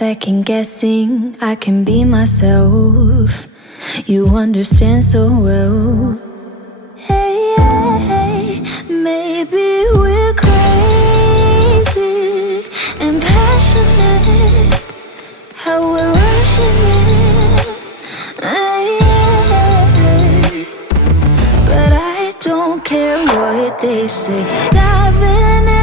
second guessing. I can be myself. You understand so well. Hey, hey, maybe we're crazy and passionate. How we're rushing in. Hey, but I don't care what they say. Diving in.